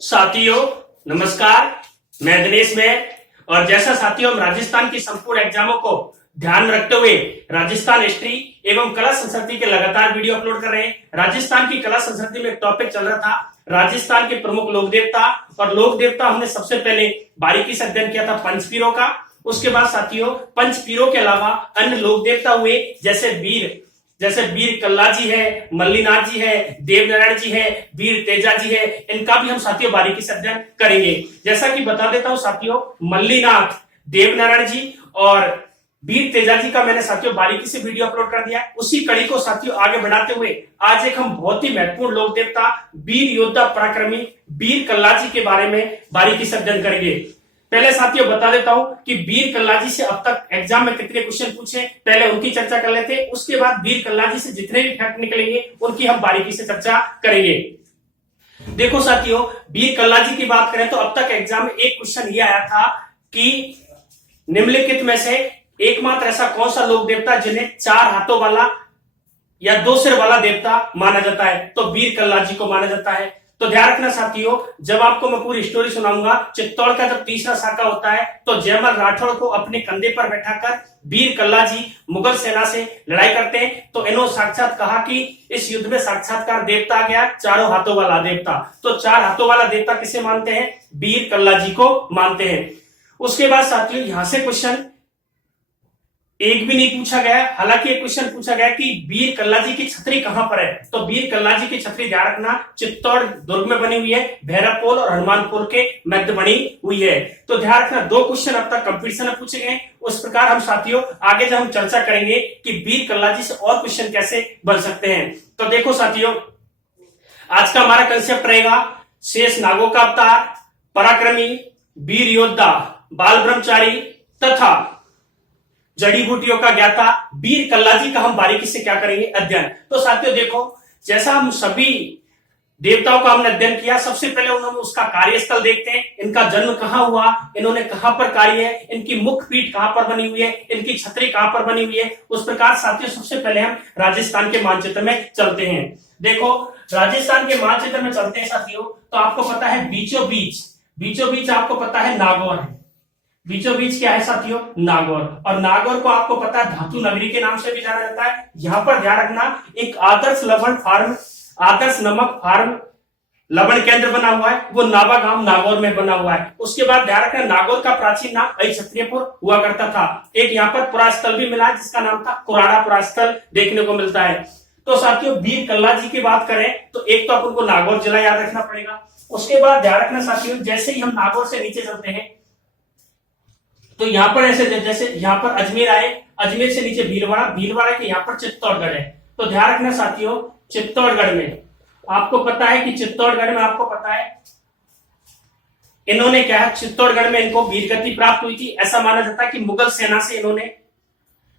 साथियों नमस्कार, मैं दिनेश में। और जैसा साथियों हम राजस्थान की संपूर्ण एग्जामों को ध्यान में रखते हुए राजस्थान हिस्ट्री एवं कला संस्कृति के लगातार वीडियो अपलोड कर रहे हैं। राजस्थान की कला संस्कृति में एक टॉपिक चल रहा था राजस्थान के प्रमुख लोक देवता, और लोक देवता हमने सबसे पहले बारीकी से अध्ययन किया था पंचपीरों का। उसके बाद साथियों पंचपीरों के अलावा अन्य लोक देवता हुए जैसे वीर कल्ला जी है, मल्लीनाथ जी है, देवनारायण जी है, वीर तेजा जी है, इनका भी हम साथियों बारीकी से अध्ययन करेंगे। जैसा कि बता देता हूं साथियों, मल्लीनाथ, देवनारायण जी और वीर तेजा जी का मैंने साथियों बारीकी से वीडियो अपलोड कर दिया। उसी कड़ी को साथियों आगे बढ़ाते हुए आज एक हम बहुत ही महत्वपूर्ण लोक देवता वीर योद्धा पराक्रमी वीर कल्ला जी के बारे में बारीकी से अध्ययन करेंगे। पहले साथियों बता देता हूं कि वीर कल्ला जी से अब तक एग्जाम में कितने क्वेश्चन पूछे, पहले उनकी चर्चा कर लेते हैं। उसके बाद वीर कल्ला जी से जितने भी फैक्ट निकलेंगे उनकी हम बारीकी से चर्चा करेंगे। देखो साथियों, वीर कल्ला जी की बात करें तो अब तक एग्जाम में एक क्वेश्चन ये आया था कि निम्नलिखित में से एकमात्र ऐसा कौन सा लोक देवता जिन्हें 4 हाथों वाला या 2 सिर वाला देवता माना जाता है, तो वीर कल्ला जी को माना जाता है। तो ध्यान रखना साथियों, जब आपको मैं पूरी स्टोरी सुनाऊंगा, चित्तौड़ का जब तीसरा साका होता है तो जयमल राठौड़ को अपने कंधे पर बैठाकर वीर कल्ला जी मुगल सेना से लड़ाई करते हैं। तो इन्होंने साक्षात कहा कि इस युद्ध में साक्षात्कार देवता आ गया 4 हाथों वाला देवता। तो 4 हाथों वाला देवता किसे मानते हैं? वीर कल्ला जी को मानते हैं। उसके बाद साथियों यहां से क्वेश्चन एक भी नहीं पूछा गया, हालांकि एक क्वेश्चन पूछा गया कि वीर कल्ला जी की छतरी कहां पर है। तो वीर कल्ला जी की छतरी ध्यान रखना चित्तौड़ दुर्ग में बनी हुई है, भैरवपोल और हनुमानपुर के मध्य बनी हुई है। तो ध्यान रखना 2 क्वेश्चन अब तक कंपटीशन में पूछे गए। उस प्रकार हम साथियों आगे जब हम चर्चा करेंगे कि वीर कल्ला जी से और क्वेश्चन कैसे बन सकते हैं। तो देखो साथियों, आज का हमारा कंसेप्ट रहेगा शेष नागों का अवतार, पराक्रमी, वीर योद्धा, बाल ब्रह्मचारी तथा जड़ी बूटियों का ज्ञाता वीर कल्ला जी का हम बारीकी से क्या करेंगे? अध्ययन। तो साथियों देखो, जैसा हम सभी देवताओं का हमने अध्ययन किया, सबसे पहले उन्होंने उसका कार्यस्थल देखते हैं, इनका जन्म कहां हुआ, इन्होंने कहां पर कार्य है, इनकी मुख्य पीठ कहां पर बनी हुई है, इनकी छतरी कहां पर बनी हुई है। उस प्रकार साथियों सबसे पहले हम राजस्थान के मानचित्र में चलते हैं। देखो राजस्थान के मानचित्र में चलते हैं साथियों, तो आपको पता है बीचों बीच आपको पता है नागौर है। बीचों बीच क्या है साथियों? नागौर। और नागौर को आपको पता है धातु नगरी के नाम से भी जाना जाता है। यहां पर ध्यान रखना एक आदर्श नमक फार्म लवण केंद्र बना हुआ है, वो नावा गांव नागौर में बना हुआ है। उसके बाद ध्यान रखना नागौर का प्राचीन नाम क्षत्रियपुर हुआ करता था। एक यहाँ पर पुरास्थल भी मिला जिसका नाम था कुराड़ा पुरास्थल देखने को मिलता है। तो साथियों वीर कल्ला जी की बात करें तो एक तो आपको नागौर जिला याद रखना पड़ेगा। उसके बाद ध्यान रखना साथियों, जैसे ही हम नागौर से नीचे चलते हैं तो यहाँ पर ऐसे जैसे यहाँ पर अजमेर आए, अजमेर से नीचे भीलवाड़ा के यहाँ पर चित्तौड़गढ़ है। तो ध्यान रखना साथियों, चित्तौड़गढ़ में आपको पता है कि चित्तौड़गढ़ में आपको पता है इन्होंने क्या है, चित्तौड़गढ़ में इनको वीरगति प्राप्त हुई थी। ऐसा माना जाता है कि मुगल सेना से इन्होंने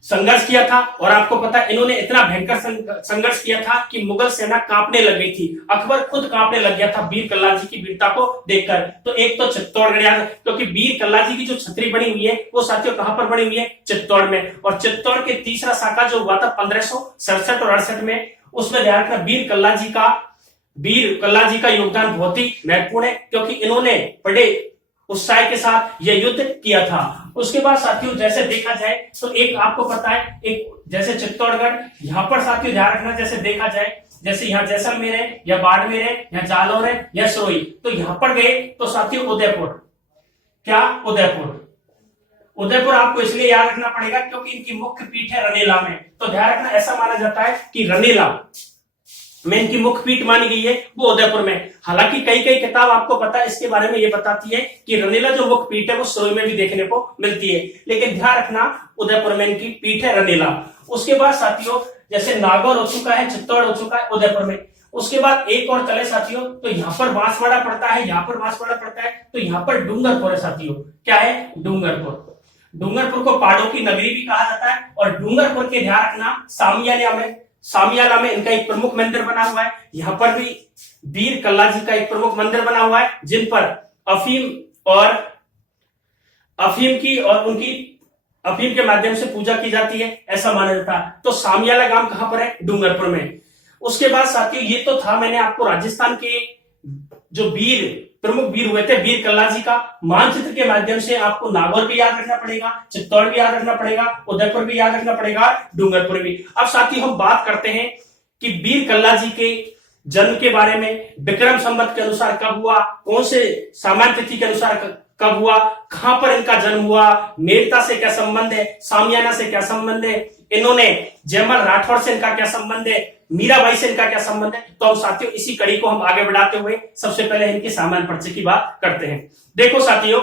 संघर्ष किया था, और आपको पता है इन्होंने इतना भयंकर संघर्ष किया था कि मुगल सेना कांपने लग गई थी। अकबर खुद कांपने लग गया था वीर कल्ला जी की वीरता को देखकर। तो एक तो चित्तौड़गढ़ याद, क्योंकि वीर कल्ला जी की जो छतरी बनी हुई है वो साथियों कहां पर बनी हुई है? चित्तौड़ में। और चित्तौड़ के तीसरा शाखा जो हुआ था 1567 और 68 में, उसमें ध्यान रखना वीर कल्ला जी का योगदान बहुत ही महत्वपूर्ण है, क्योंकि इन्होंने बड़े उत्साह के साथ यह युद्ध किया था। उसके बाद साथियों जैसे देखा जाए तो एक आपको पता है, एक जैसे चित्तौड़गढ़, यहाँ पर साथियों ध्यान रखना जैसे देखा जाए, जैसे यहाँ जैसलमेर है या बाड़मेर है या जालौर है या सरोई, तो यहाँ पर गए तो साथियों उदयपुर आपको इसलिए याद रखना पड़ेगा क्योंकि इनकी मुख्य पीठ है रनेला में। तो ध्यान रखना ऐसा माना जाता है कि रनेला में इनकी मुख्य पीठ मानी गई है वो उदयपुर में। हालांकि कई किताब आपको पता है इसके बारे में ये बताती है कि रनेला जो मुख्य पीठ है वो सरोई में भी देखने को मिलती है, लेकिन ध्यान रखना उदयपुर में इनकी पीठ है रनेला। उसके बाद साथियों जैसे नागौर हो चुका है, चित्तौड़ हो चुका है उदयपुर में। उसके बाद एक और चले साथियों, तो यहाँ पर बांसवाड़ा पड़ता है, यहाँ पर बांसवाड़ा पड़ता है, तो यहाँ पर डूंगरपुर है साथियों। क्या है? डूंगरपुर को पहाड़ों की नगरी भी कहा जाता है। और डूंगरपुर के ध्यान रखना सामियाला में इनका एक प्रमुख मंदिर बना हुआ है। यहाँ पर भी वीर कल्ला जी का एक प्रमुख मंदिर बना हुआ है, जिन पर अफीम के माध्यम से पूजा की जाती है, ऐसा माना जाता है। तो सामियाला गांव कहां पर है? डूंगरपुर में। उसके बाद साथियों ये तो था, मैंने आपको राजस्थान के जो प्रमुख वीर हुए थे वीर कल्ला जी का मानचित्र के माध्यम से आपको नागौर भी याद रखना पड़ेगा, चित्तौड़ भी याद रखना पड़ेगा, उदयपुर भी याद रखना पड़ेगा, डूंगरपुर भी। अब साथियों हम बात करते हैं कि वीर कल्ला जी के जन्म के बारे में। विक्रम संवत के अनुसार कब हुआ, कौन से सामान्य तिथि के अनुसार कब हुआ, कहां पर इनका जन्म हुआ, मेड़ता से क्या संबंध है, सामियाना से क्या संबंध है, इन्होंने जयमल राठौड़ से इनका क्या संबंध है, मीराबाई से इनका क्या संबंध है। तो हम साथियों इसी कड़ी को हम आगे बढ़ाते हुए सबसे पहले इनके सामान्य परिचय की बात करते हैं। देखो साथियों,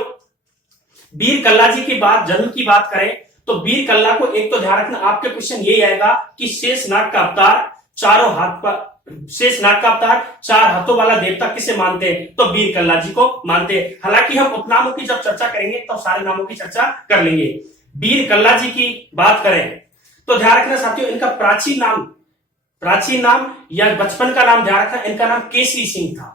वीर कल्ला जी की बात, जन्म की बात करें तो वीर कल्ला को एक तो ध्यान रखना, आपके क्वेश्चन ये आएगा कि शेषनाग का अवतार, चारों हाथ पर शेषनाग का अवतार, 4 हाथों वाला देवता किसे मानते हैं, तो वीर कल्ला जी को मानते हैं। हालांकि हम उपनामों की जब चर्चा करेंगे तो सारे नामों की चर्चा कर लेंगे। वीर कल्ला जी की बात करें तो ध्यान रखना साथियों, इनका प्राचीन नाम या बचपन का नाम ध्यान रखना, इनका नाम केसरी सिंह था।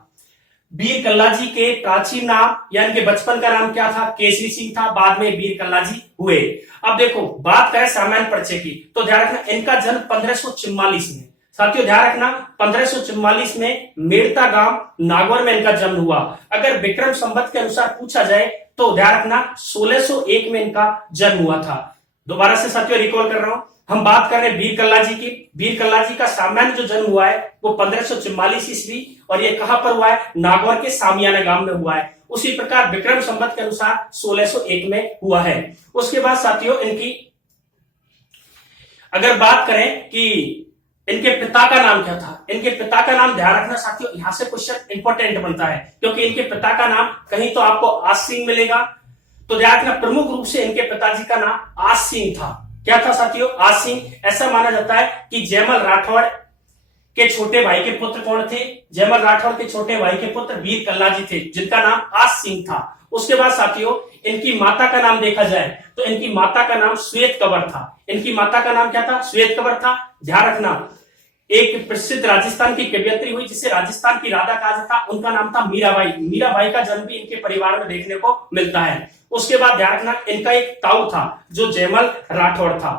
वीर कल्ला जी के प्राचीन नाम या इनके बचपन का नाम क्या था, केसरी सिंह था। बाद में वीर कल्ला जी हुए। अब देखो बात करें सामान्य परिचय की तो ध्यान रखना, इनका जन्म 1544 में, साथियों ध्यान रखना 1544 में मेड़ता गांव नागौर में इनका जन्म हुआ। अगर विक्रम संवत के अनुसार पूछा जाए तो ध्यान रखना 1601 में इनका जन्म हुआ था। दोबारा से साथियों रिकॉल कर रहा हूं, हम बात कर रहे हैं वीर कल्ला जी की। वीर कल्ला जी का सामान्य जो जन्म हुआ है वो 1544 ईस्वी, और ये कहां पर हुआ है, नागौर के सामियाना गांव में हुआ है। उसी प्रकार विक्रम संवत के अनुसार 1601 में हुआ है। उसके बाद साथियों इनकी अगर बात करें कि इनके पिता का नाम क्या था, इनके पिता का नाम ध्यान रखना साथियों, यहां से क्वेश्चन इंपॉर्टेंट बनता है क्योंकि इनके पिता का नाम कहीं तो आपको आस सिंह मिलेगा। तो ध्यान रखना प्रमुख रूप से इनके पिताजी का नाम आस सिंह था। क्या था साथियों, आस सिंह। ऐसा माना जाता है कि जयमल राठौड़ के छोटे भाई के पुत्र कौन थे, जयमल राठौड़ के छोटे भाई के पुत्र वीर कल्ला जी थे जिनका नाम आस सिंह था। उसके बाद साथियों इनकी माता का नाम देखा जाए तो इनकी माता का नाम श्वेत कंवर था। इनकी माता का नाम क्या था, श्वेत कंवर था। ध्यान रखना एक प्रसिद्ध राजस्थान की कवयित्री हुई जिसे राजस्थान की राधा कहा जाता, उनका नाम था मीराबाई। मीराबाई का जन्म भी इनके परिवार में देखने को मिलता है। उसके बाद ध्यान रखना इनका एक ताऊ था जो जयमल राठौड़ था।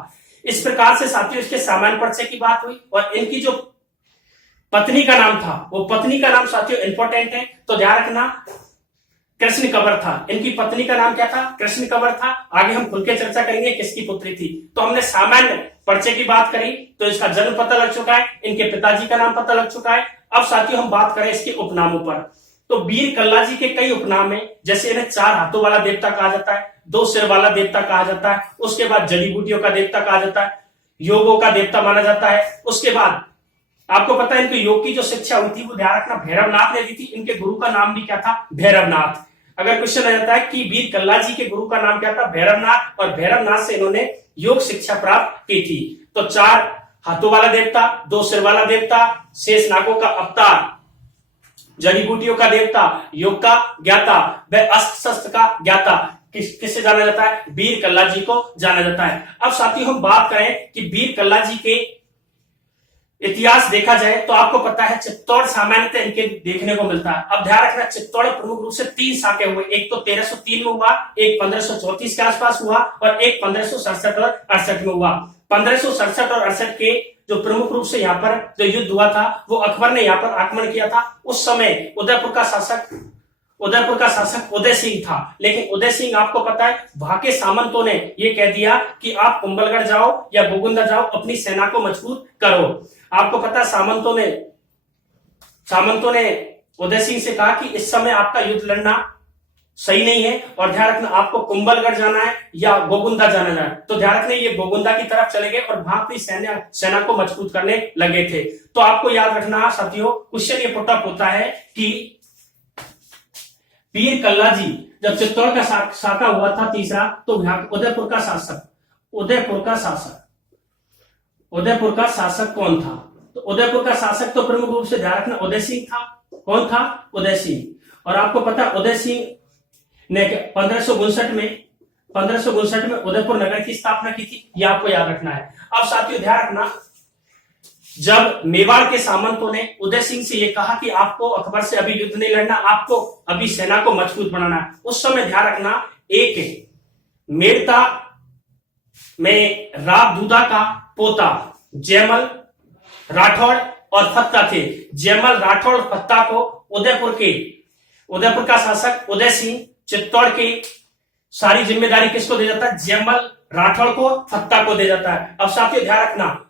इस प्रकार से साथियों इसके सामान्य परिचय की बात हुई। और इनकी जो पत्नी का नाम था, वो पत्नी का नाम साथियों इंपॉर्टेंट है, तो ध्यान रखना कृष्ण कंवर था। इनकी पत्नी का नाम क्या था, कृष्ण कंवर था। आगे हम खुल के चर्चा करेंगे किसकी पुत्री थी। तो हमने सामान्य परिचय की बात करी तो इसका जन्म पता लग चुका है, इनके पिताजी का नाम पता लग चुका है। अब साथियों हम बात करें इसके उपनामों पर। तो वीर कल्ला जी के कई उपनाम है, जैसे इन्हें 4 हाथों वाला देवता कहा जाता है, 2 सिर वाला देवता कहा जाता है। उसके बाद जड़ी बूटियों का देवता कहा जाता है, योगों का देवता माना जाता है। उसके बाद आपको पता है इनके योग की जो शिक्षा हुई थी वो ध्यान रखना भैरवनाथ ने दी थी। इनके गुरु का नाम भी क्या था, भैरवनाथ। अगर क्वेश्चन आ जाता है कि वीर कल्ला जी के गुरु का नाम क्या था, भैरवनाथ, और भैरवनाथ से इन्होंने योग शिक्षा प्राप्त की थी। तो 4 हाथों वाला देवता, 2 सिर वाला देवता, शेष नागों का अवतार, जड़ी बूटियों का देवता, योग का ज्ञाता, वह अस्त्र शस्त्र का ज्ञाता, किससे जाना जाता है, वीर कल्ला जी को जाना जाता है। अब साथियों हम बात करें कि वीर कल्ला जी के इतिहास देखा जाए तो आपको पता है चित्तौड़ सामान्यतः इनके देखने को मिलता है। अब ध्यान रखना चित्तौड़ प्रमुख रूप से 3 शाखे हुए, एक तो 1303 में हुआ, एक 1534 के आसपास हुआ, और एक 1567 और 68 में हुआ। 1567 और 68 के जो प्रमुख रूप से यहाँ पर जो युद्ध हुआ था वो अकबर ने यहाँ पर आक्रमण किया था। उस समय उदयपुर का शासक उदय सिंह था, लेकिन उदय सिंह आपको पता है वहां के सामंतों ने ये कह दिया कि आप कुंभलगढ़ जाओ या गोगुंदा जाओ, अपनी सेना को मजबूत करो। आपको पता है सामंतों ने उदय सिंह से कहा कि इस समय आपका युद्ध लड़ना सही नहीं है, और ध्यान रखना आपको कुंभलगढ़ जाना है या गोगुंदा जाना है। तो ध्यान रखना ये गोगुंदा की तरफ चले गए और वहां अपनी सेना को मजबूत करने लगे थे। तो आपको याद रखना साथियों, क्वेश्चन ये पुट अप होता है कि वीर कल्ला जी जब चित्तौड़ का शाखा हुआ था तीसरा, तो उदयपुर का शासक कौन था, तो उदयपुर का शासक तो प्रमुख रूप से ध्यान रखना उदय सिंह था। कौन था, उदय सिंह। और आपको पता उदय सिंह ने 1559 में उदयपुर नगर की स्थापना की थी, यह आपको याद रखना है। अब साथियों ध्यान रखना जब मेवाड़ के सामंतों ने उदय सिंह से यह कहा कि आपको अकबर से अभी युद्ध नहीं लड़ना, आपको अभी सेना को मजबूत बनाना है, उस समय ध्यान रखना एक मेड़ता में राव दूधा का पोता जयमल राठौड़ और फत्ता थे। जयमल राठौड़ और फत्ता को उदयपुर का शासक उदय सिंह चित्तौड़ की सारी जिम्मेदारी किसको दे जाता है? जयमल राठौड़ को, फत्ता को दे जाता है। अब साथियों ध्यान रखना,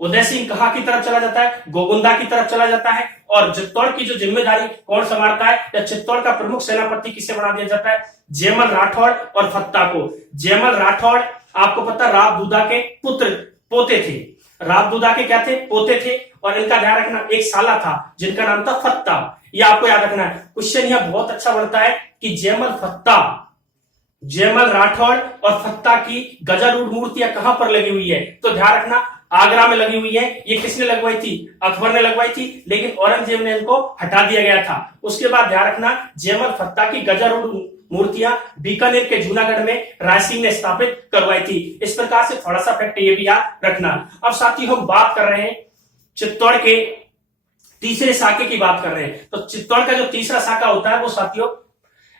उदय सिंह कहां की तरफ चला जाता है? गोगुंदा की तरफ चला जाता है। और चित्तौड़ की जो जिम्मेदारी कौन संभालता है, या चित्तौड़ का प्रमुख सेनापति किसे बना दिया जाता है? जयमल राठौड़ और फत्ता को। जयमल राठौड़ आपको पता राव दूदा के पोते थे। राव दूदा के क्या थे? पोते थे। और इनका ध्यान रखना, एक साला था जिनका नाम था फत्ता। ये आपको याद रखना है। क्वेश्चन यह बहुत अच्छा बनता है कि जयमल राठौड़ और फत्ता की गजारूढ़ मूर्तियां कहां पर लगी हुई है? तो ध्यान रखना, आगरा में लगी हुई है। ये किसने लगवाई थी? अकबर ने लगवाई थी, लेकिन औरंगजेब ने इनको हटा दिया गया था। उसके बाद ध्यान रखना, जयमल फत्ता की गजारूढ़ मूर्तियां बीकानेर के जूनागढ़ में राय सिंह ने स्थापित करवाई थी। इस प्रकार से थोड़ा सा फैक्ट ये भी याद रखना। अब साथियों हम बात कर रहे हैं चित्तौड़ के तीसरे साके की बात कर रहे हैं। तो चित्तौड़ का जो तीसरा साका होता है वो साथियों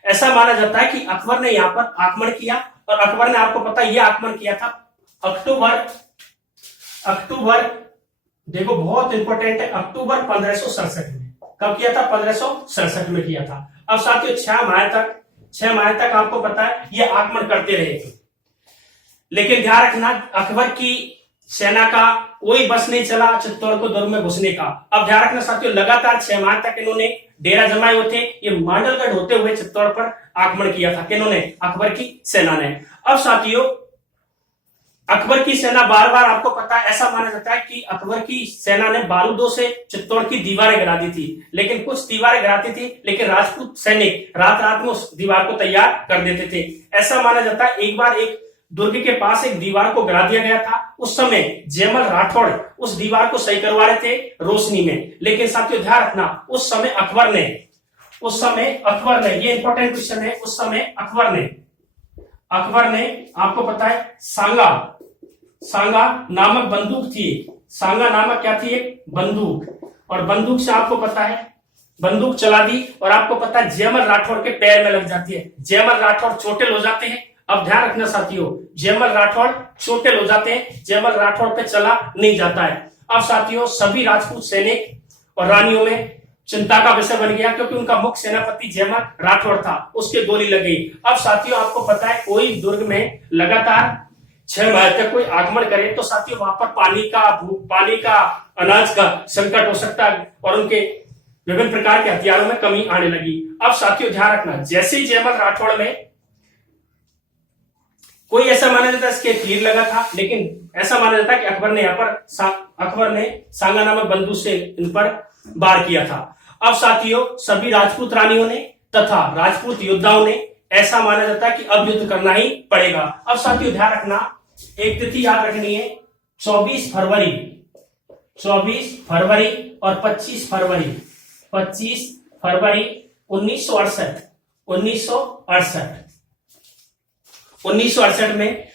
ऐसा माना जाता है कि अकबर ने यहाँ पर आक्रमण किया। और अकबर ने आपको पता यह आक्रमण किया था अक्टूबर देखो बहुत इंपॉर्टेंट है, अक्टूबर 1567 में। कब किया था? 1567 में किया था। अब साथियों 6 माह तक आपको पता है ये आक्रमण करते रहे थे। लेकिन ध्यान रखना, अकबर की सेना का कोई बस नहीं चला चित्तौड़ को दुर्ग में घुसने का। अब ध्यान रखना साथियों, लगातार 6 माह तक इन्होंने डेरा जमाए हुए थे। ये मांडलगढ़ होते हुए चित्तौड़ पर आक्रमण किया था। किन्होंने? अकबर की सेना ने। अब साथियों अकबर की सेना बार बार आपको पता है, ऐसा माना जाता है कि अकबर की सेना ने बारूदों से चित्तौड़ की दीवारें गिरा दी थी। लेकिन कुछ दीवारें गिराती थी, लेकिन राजपूत सैनिक रात रात में उस दीवार को तैयार कर देते थे। ऐसा माना जाता है एक बार एक दुर्ग के पास एक दीवार को गिरा दिया गया था। उस समय जयमल राठौड़ उस दीवार को सही करवा रहे थे रोशनी में। लेकिन साथियों ध्यान रखना, उस समय अकबर ने ये इंपॉर्टेंट क्वेश्चन है, उस समय अकबर ने आपको पता है सांगा नामक बंदूक थी। सांगा नामक क्या थी? एक बंदूक। और बंदूक से आपको पता है बंदूक चला दी और आपको पता है जयमल राठौड़ के पैर में लग जाती है। जयमल राठौड़ चोटिल हो जाते हैं। अब ध्यान रखना साथियों, जयमल राठौड़ चोटिल हो जाते हैं, जयमल राठौड़ पे चला नहीं जाता है। अब साथियों सभी राजपूत सैनिक और रानियों में चिंता का विषय बन गया, क्योंकि उनका मुख्य सेनापति जयमल राठौड़ था, उसके गोली लग गई। अब साथियों आपको पता है कोई दुर्ग में लगातार 6 माह तक कोई आगमन करे तो साथियों वहां पर पानी का अनाज का संकट हो सकता है और उनके विभिन्न प्रकार के हथियारों में कमी आने लगी। अब साथियों ध्यान रखना, जैसे ही जयमल राठौड़ में कोई ऐसा माना जाता है इसके तीर लगा था, लेकिन ऐसा माना जाता है कि अकबर ने सांगा नामक बंदूक से इन पर वार किया था। अब साथियों सभी राजपूत रानियों ने तथा राजपूत योद्धाओं ने ऐसा माना जाता है कि अब युद्ध करना ही पड़ेगा। अब साथियों ध्यान रखना, एक तिथि याद रखनी है, 24 फरवरी और 25 फरवरी 1968 में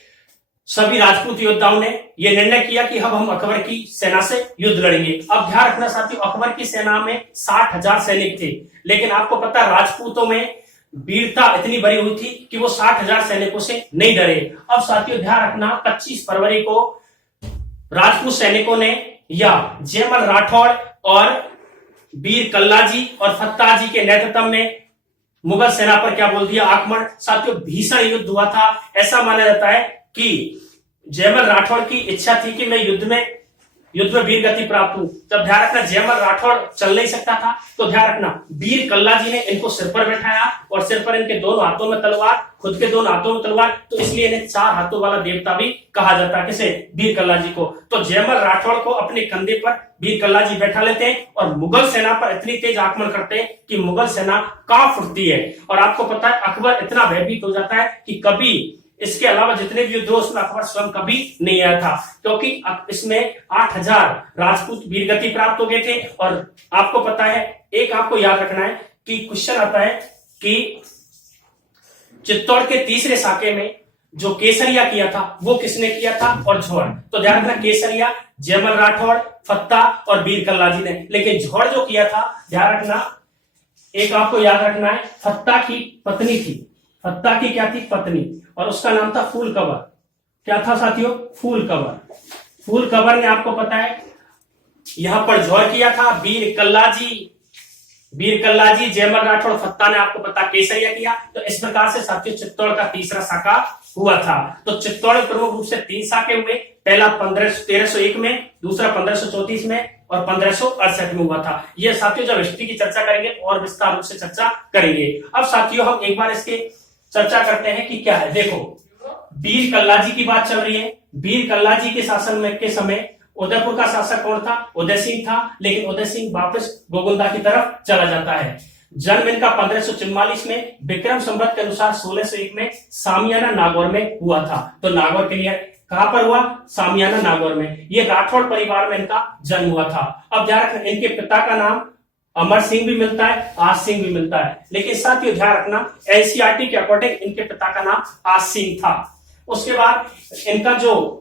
सभी राजपूत योद्धाओं ने यह निर्णय किया कि अब हम अकबर की सेना से युद्ध लड़ेंगे। अब ध्यान रखना साथियों, अकबर की सेना में 60,000 सैनिक थे, लेकिन आपको पता राजपूतों में वीरता इतनी बड़ी हुई थी कि वो 60,000 सैनिकों से नहीं डरे। अब साथियों ध्यान रखना, 25 फरवरी को राजपूत सैनिकों ने या जयमल राठौड़ और वीर कल्लाजी और फत्ता जी के नेतृत्व में मुगल सेना पर क्या बोल दिया? आक्रमण। साथियों भीषण युद्ध हुआ था। ऐसा माना जाता है कि जयमल राठौड़ की इच्छा थी कि मैं युद्ध में वीर गति प्राप्त हूं। जब ध्यान रखना जयमल राठौड़ चल नहीं सकता था, तो ध्यान रखना वीर कल्लाजी ने इनको सिर पर बैठाया और सिर पर इनके दोनों हाथों में तलवार, खुद के दोनों हाथों में तलवार, तो इसलिए इन्हें 4 हाथों वाला देवता भी कहा जाता है। किसे? वीर कल्लाजी को। तो जयमल राठौड़ को अपने कंधे पर वीर कल्लाजी बैठा लेते हैं और मुगल सेना पर इतनी तेज आक्रमण करते हैं कि मुगल सेना कांप उठती है। और आपको पता है अकबर इतना भयभीत हो जाता है कि कभी इसके अलावा जितने भी युद्ध हुए उसमें अकबर स्वयं कभी नहीं आया था, क्योंकि इसमें 8,000 राजपूत वीरगति प्राप्त हो गए थे। और आपको पता है एक आपको याद रखना है कि क्वेश्चन आता है कि चित्तौड़ के तीसरे साके में जो केसरिया किया था वो किसने किया था और झोड़। तो ध्यान रखना केसरिया जयमल राठौड़, फत्ता और वीर कल्लाजी ने, लेकिन झोड़ जो किया था ध्यान रखना एक आपको याद रखना है फत्ता की पत्नी थी। फत्ता की क्या थी? पत्नी, और उसका नाम था फूल कबर। क्या था साथियों? फूल कबर। फूल कबर ने आपको पता है यहां पर जोर किया था बीर कल्लाजी, जयमल राठौड़ फत्ता ने आपको पता केसरिया किया। तो इस प्रकार से साथियों चित्तौड़ का तीसरा साका हुआ था। तो चित्तौड़ में प्रमुख रूप से 3 साके हुए, पहला 1301 में, दूसरा 1534 में और 1568 में हुआ था। ये साथियों जब हिस्ट्री की चर्चा करेंगे और विस्तार रूप से चर्चा करेंगे। अब साथियों हम एक बार इसके चर्चा करते हैं कि क्या है। देखो, बीर कल्लाजी की बात चल रही है। बीर कल्लाजी के शासन में के समय उदयपुर का शासक कौन था? उदय सिंह था। लेकिन उदय सिंह वापस गोगुंदा की तरफ चला जाता है। जन्म इनका 1544 में, विक्रम संवत के अनुसार 1601 में सामियाना नागौर में हुआ था। तो नागौर के लिए कहां पर हुआ? सामियाना नागौर में। ये राठौड़ परिवार में इनका जन्म हुआ था। अब ध्यान रखना, इनके पिता का नाम अमर सिंह भी मिलता है, आज सिंह भी मिलता है। लेकिन साथियों ध्यान रखना, एनसीईआरटी के अकॉर्डिंग इनके पिता का नाम आज सिंह था। उसके बाद इनका जो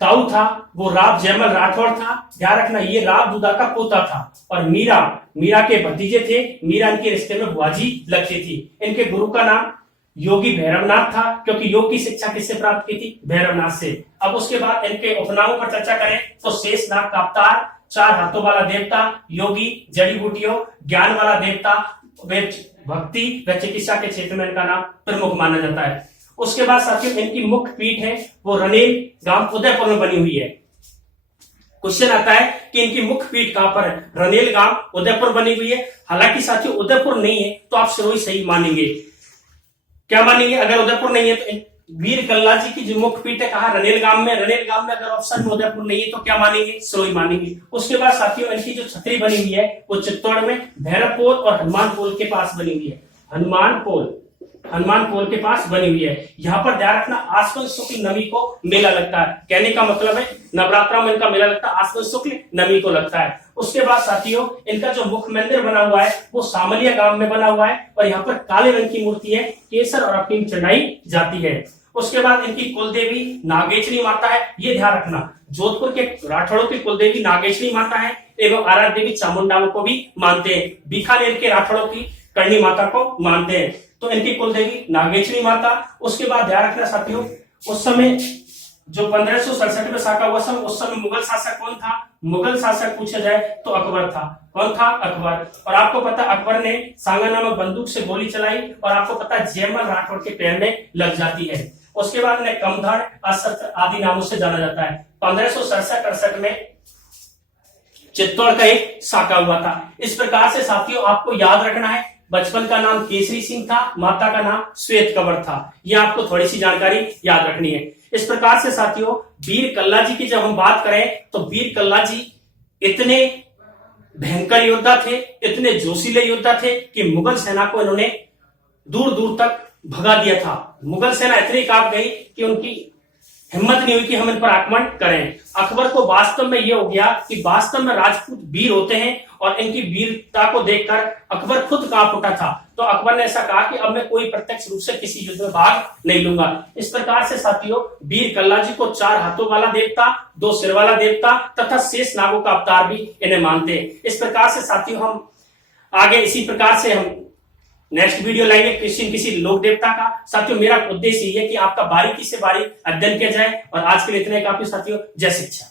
ताऊ था वो राव जयमल राठौड़ था। ध्यान रखना, ये राव दुदा का पोता था। और मीरा के भतीजे थे। मीरा इनके रिश्ते में बुआजी लगती थी। इनके गुरु का नाम योगी भैरवनाथ था, क्योंकि योग की शिक्षा किससे प्राप्त की थी? भैरवनाथ से। अब उसके बाद इनके उपनामों पर चर्चा करें तो शेषनाग का अवतार, 4 हाथों वाला देवता, योगी, जड़ी बूटियों, ज्ञान वाला देवता, भक्ति व चिकित्सा के क्षेत्र में इनका नाम प्रमुख माना जाता है। उसके बाद साथियों इनकी मुख्य पीठ है वो रनेल गांव उदयपुर में बनी हुई है। क्वेश्चन आता है कि इनकी मुख्य पीठ कहां पर है? रनेल गांव उदयपुर बनी हुई है। हालांकि साथियों उदयपुर नहीं है तो आप सिरोही सही मानेंगे। क्या मानेंगे? अगर उदयपुर नहीं है तो वीर कल्लाजी की जो मुख्य पीठ है कहा? रनेल गांव में। रनेल गांव में अगर ऑप्शन में उदयपुर नहीं है तो क्या मानेंगे? सिरोही मानेंगे। उसके बाद साथियों इनकी जो छतरी बनी हुई है वो चित्तौड़ में भैरवपोल और हनुमान पोल के पास बनी हुई है। हनुमान पोल के पास बनी हुई है। यहाँ पर ध्यान रखना, आश्विन शुक्ल नवी को मेला लगता है। कहने का मतलब है नवरात्रा में इनका मेला लगता है, आश्विन शुक्ल नवी को लगता है। उसके बाद साथियों इनका जो मुख्य मंदिर बना हुआ है वो सामलिया गांव में बना हुआ है। और यहाँ पर काले रंग की मूर्ति है, केसर और अफीम चढ़ाई जाती है। उसके बाद इनकी कुलदेवी नागेश्वरी माता है। ये ध्यान रखना, जोधपुर के राठौड़ों की कुलदेवी नागेश्वरी माता है एवं आराध्य देवी चामुंडा को भी मानते हैं। बीकानेर के राठौड़ों की करणी माता को मानते हैं। तो इनकी कुलदेवी नागेश्वरी माता। उसके बाद ध्यान रखना साथियों, उस समय जो 1567 में साका हुआ समय, उस समय मुगल शासक कौन था? मुगल शासक पूछा जाए तो अकबर था। कौन था? अकबर। और आपको पता अकबर ने सांगा नामक बंदूक से गोली चलाई और आपको पता जयमल राठौड़ के पैर में लग जाती है। उसके बाद इन्हें कमधर, असत्र आदि नामों से जाना जाता है। 1567-68 में चित्तौड़ का एक साका हुआ था। इस प्रकार से साथियों आपको याद रखना है, बचपन का नाम केसरी सिंह था, माता का नाम श्वेत कंवर था। यह आपको थोड़ी सी जानकारी याद रखनी है। इस प्रकार से साथियों बीर कल्लाजी की जब हम बात करें तो बीर कल्लाजी इतने भयंकर योद्धा थे, इतने जोशीले योद्धा थे कि मुगल सेना को इन्होंने दूर दूर तक भगा दिया था। मुगल सेना इतनी कांप गई कि उनकी हिम्मत नहीं हुई कि हम इन पर आक्रमण करें। अकबर को वास्तव में यह हो गया कि वास्तव में राजपूत वीर होते हैं और इनकी वीरता को देखकर अकबर खुद कांप उठा था। तो अकबर ने ऐसा कहा कि अब मैं कोई प्रत्यक्ष रूप से किसी युद्ध में भाग नहीं लूंगा। इस प्रकार से साथियों बीर कल्लाजी को 4 हाथों वाला देवता, 2 सिर वाला देवता तथा शेष नागों का अवतार भी इन्हें मानते हैं। इस प्रकार से साथियों हम आगे इसी प्रकार से हम नेक्स्ट वीडियो लाएंगे किसी लोक देवता का। साथियों मेरा उद्देश्य ये है कि आपका बारीकी से बारीक अध्ययन किया जाए। और आज के लिए इतना ही काफी साथियों। जय शिक्षा।